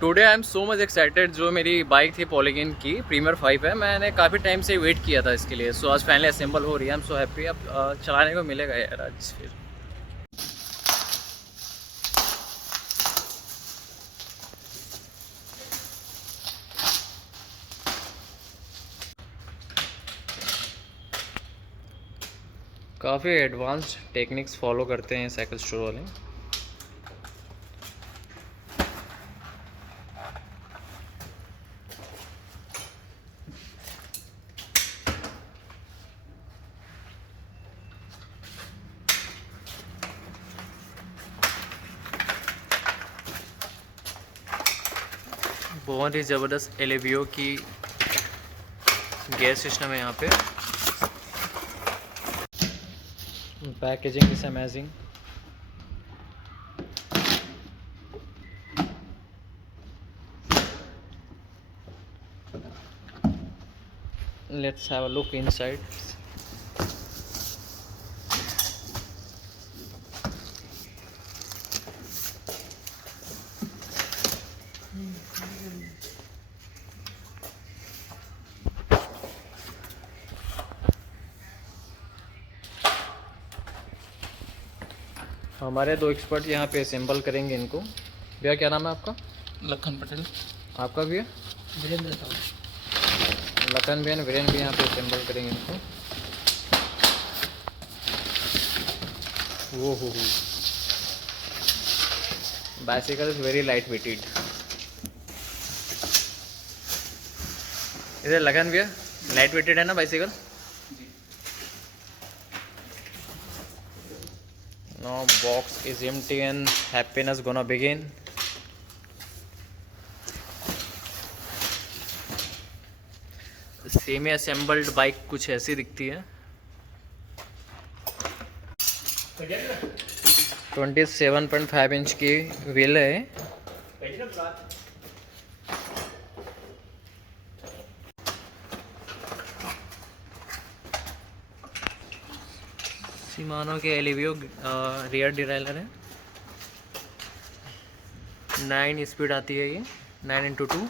Today I am so much excited. जो मेरी bike थी पॉलीगिन की प्रीमियर 5 है, मैंने काफ़ी टाइम से वेट किया था इसके लिए। सो आज फाइनली असेंबल हो रही है। I am so happy. अब चलाने को मिलेगा यार आज फिर। काफ़ी एडवांस्ड टेक्निक्स फॉलो करते हैं साइकिल स्टोर वाले। बहुत ही ज़बरदस्त एलेवियो की गैस सिस्टम है यहाँ पे। Packaging is amazing. Let's have a look inside. हमारे दो एक्सपर्ट यहाँ पे असेंबल करेंगे इनको। भैया क्या नाम है आपका? लखन पटेल। आपका भैया? वीरेंद्र साहब। लखन भैया वीरेंद्र भी यहाँ पे असेंबल करेंगे इनको। वो हो bicycle is very light weighted. इधर लगन भैया लाइट वेटेड है ना bicycle? Now box is empty and happiness gonna begin. Semi assembled bike कुछ ऐसी दिखती है। 27.5 इंच की व्हील है। शिमानो के एलिवियो रियर डिराइलर है। 9 स्पीड आती है ये, 9x2।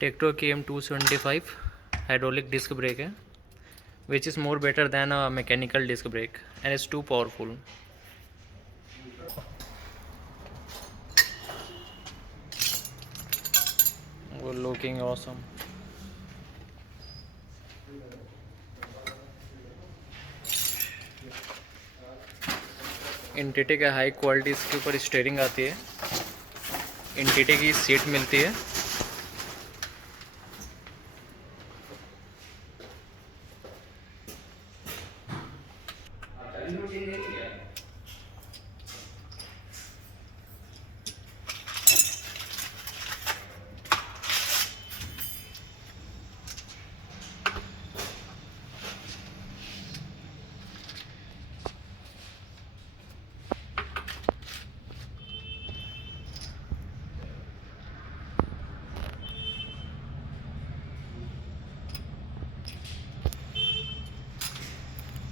Tektro KM275 hydraulic disc brake है, which is more better than a mechanical disc brake and is too powerful. Well, looking awesome. इंटिटे का हाई क्वालिटी इसके ऊपर स्टीयरिंग आती है। इंटिटे की सीट मिलती है।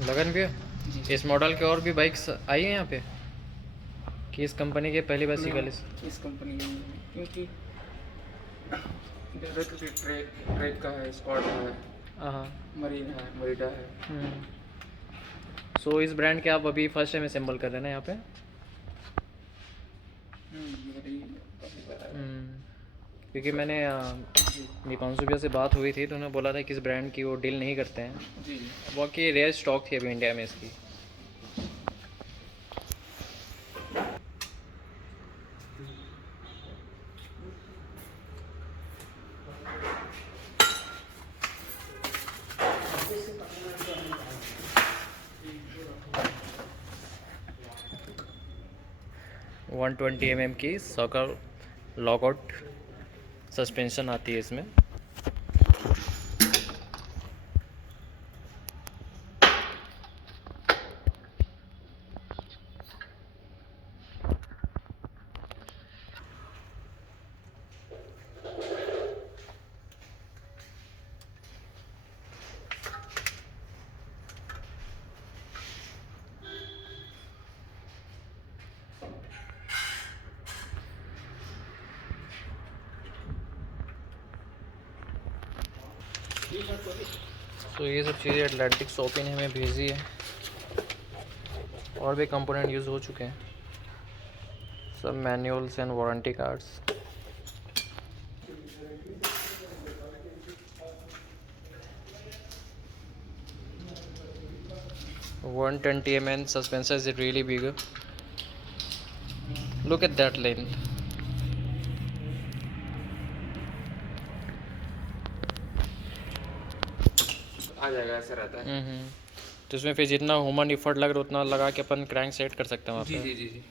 लगन भैया इस मॉडल के और भी बाइक्स आई हैं यहाँ पे कि इस कंपनी के पहली बाइसिकल? इस कंपनी की क्योंकि ट्रेक का है, स्कॉट है, हाँ, मरीन है, मरीडा है। सो इस ब्रांड के आप अभी फर्स्ट टाइम असेंबल कर रहे हैं ना यहाँ पे? क्योंकि मैंने दीपांशु भैया से बात हुई थी तो उन्होंने बोला था कि इस ब्रांड की वो डील नहीं करते हैं। जी। वो कि रेयर स्टॉक थी अभी इंडिया में इसकी। वन 120 mm की सॉकर लॉकआउट सस्पेंशन आती है इसमें। तो ये सब चीज़ें अटलांटिक शॉपिंग ने हमें भेजी है। और भी कंपोनेंट यूज़ हो चुके हैं, सब manuals and warranty cards. One 20 mm suspension is really big. Look at that length. आ जाएगा, ऐसा रहता है। तो इसमें फिर जितना ह्यूमन इफर्ट लग रहा है उतना लगा के अपन क्रैंक सेट कर सकते हैं वहाँ जी पे। जी जी जी।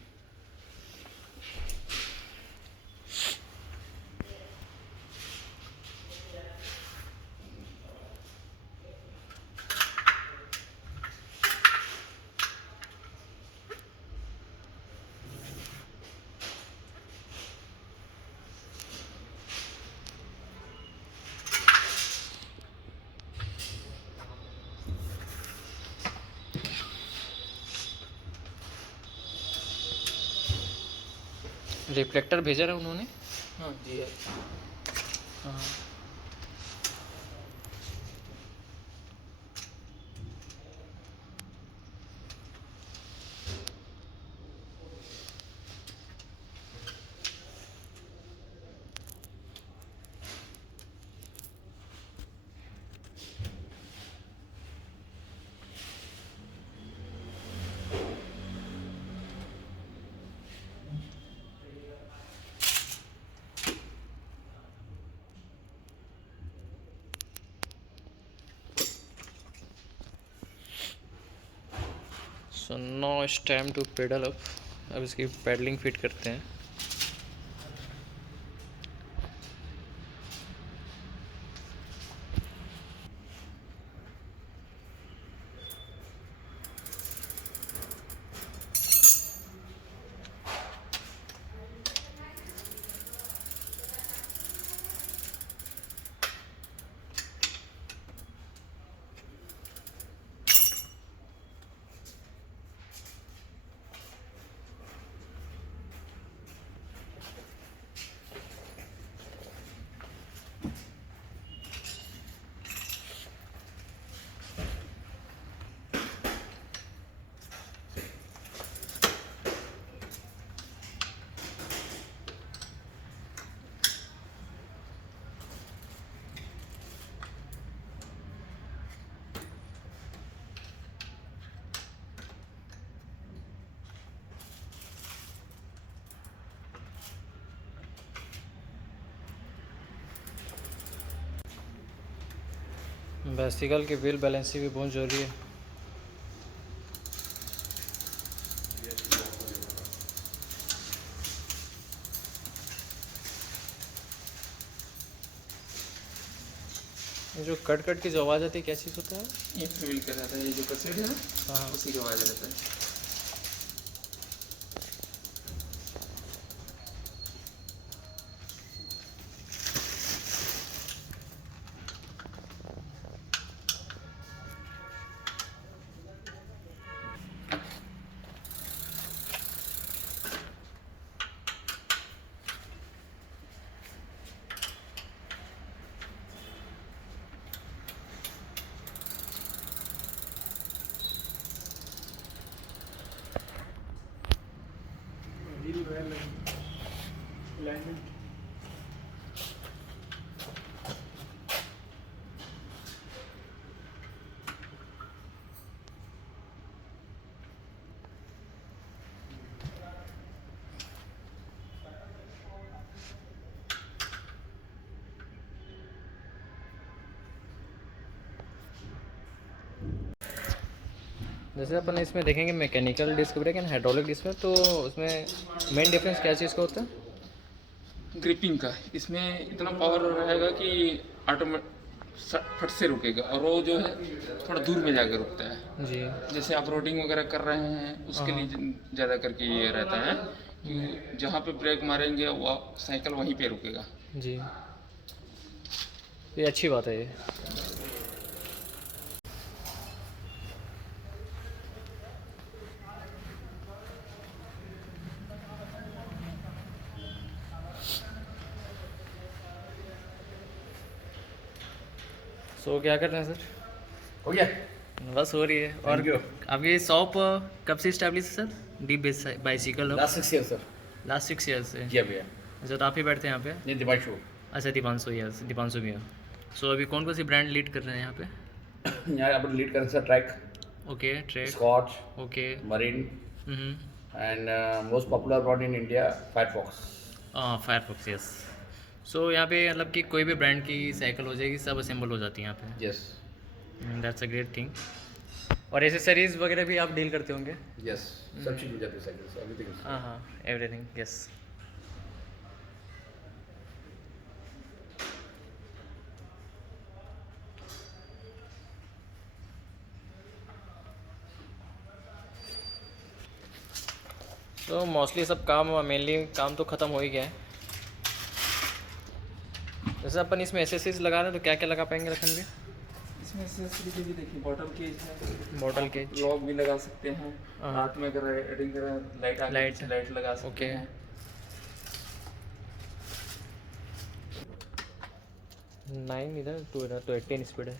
रिफ्लेक्टर भेजा है उन्होंने। हाँ जी है। हाँ। So no it's time to pedal up. अब इसकी पेडलिंग फिट करते हैं। बाइसिकल की व्हील बैलेंसिंग भी बहुत ज़रूरी है। जो कट कट की जो आवाज़ आती है क्या चीज़ होता है? ये फील कर रहा था, ये जो कसेट है ना, हाँ। उसी का आवाज रहता है। जैसे अपन इसमें देखेंगे mechanical disc brake and hydraulic disc brake, तो उसमें मेन डिफरेंस क्या चीज़ का होता है? ग्रिपिंग का, इसमें इतना पावर रहेगा कि ऑटोमेटिक फट से रुकेगा, और वो जो है थोड़ा दूर में जाकर रुकता है। जी। जैसे आप रोडिंग वगैरह कर रहे हैं उसके हाँ। लिए ज़्यादा करके ये रहता है कि जहाँ पे ब्रेक मारेंगे वो साइकिल वहीं पे रुकेगा। जी, ये अच्छी बात है ये। सो सो क्या कर रहे हैं सर? हो गया। बस हो रही है। और Thank you. आपकी शॉप कब से स्टैब्लिश है sir? D bicycle last 6 year sir. Last 6 years से। जी भैया। अच्छा, तो आप ही बैठते हैं यहाँ पे? नहीं दिवाशु। अच्छा, दीपांशु ईयर्स, दीपांशु भी है। सो अभी कौन कौन सी ब्रांड लीड कर रहे हैं यहाँ पे? यहाँ अपन लीड करें sir track, okay, trek, scotch, okay, marine and most popular brand in India Firefox. Firefox, yes. So यहाँ पे मतलब कि कोई भी ब्रांड की साइकिल हो जाएगी, सब असेंबल हो जाती है यहाँ पे। Yes that's a great thing. और एसेसरीज वगैरह भी आप डील करते होंगे? यस, सब चीज़ मिल जाती है साइकिल से, एवरीथिंग। हाँ हाँ, एवरीथिंग, यस। तो मोस्टली सब काम, मेनली काम तो ख़त्म हो ही गया है। जैसे अपन इसमें एसेसरीज लगा रहे हैं तो क्या क्या लगा पाएंगे लखन भी? इसमें एक्सेसरी के भी देखिए, बॉटल केज है, बॉटल केज, लॉक भी लगा सकते हैं, हाँ। रात में अगर एडिंग करें लाइट आ लाइट। लाइट लगा सकते ओके। हैं। 9 इधर, 2 इधर, तो 18 स्पीड है।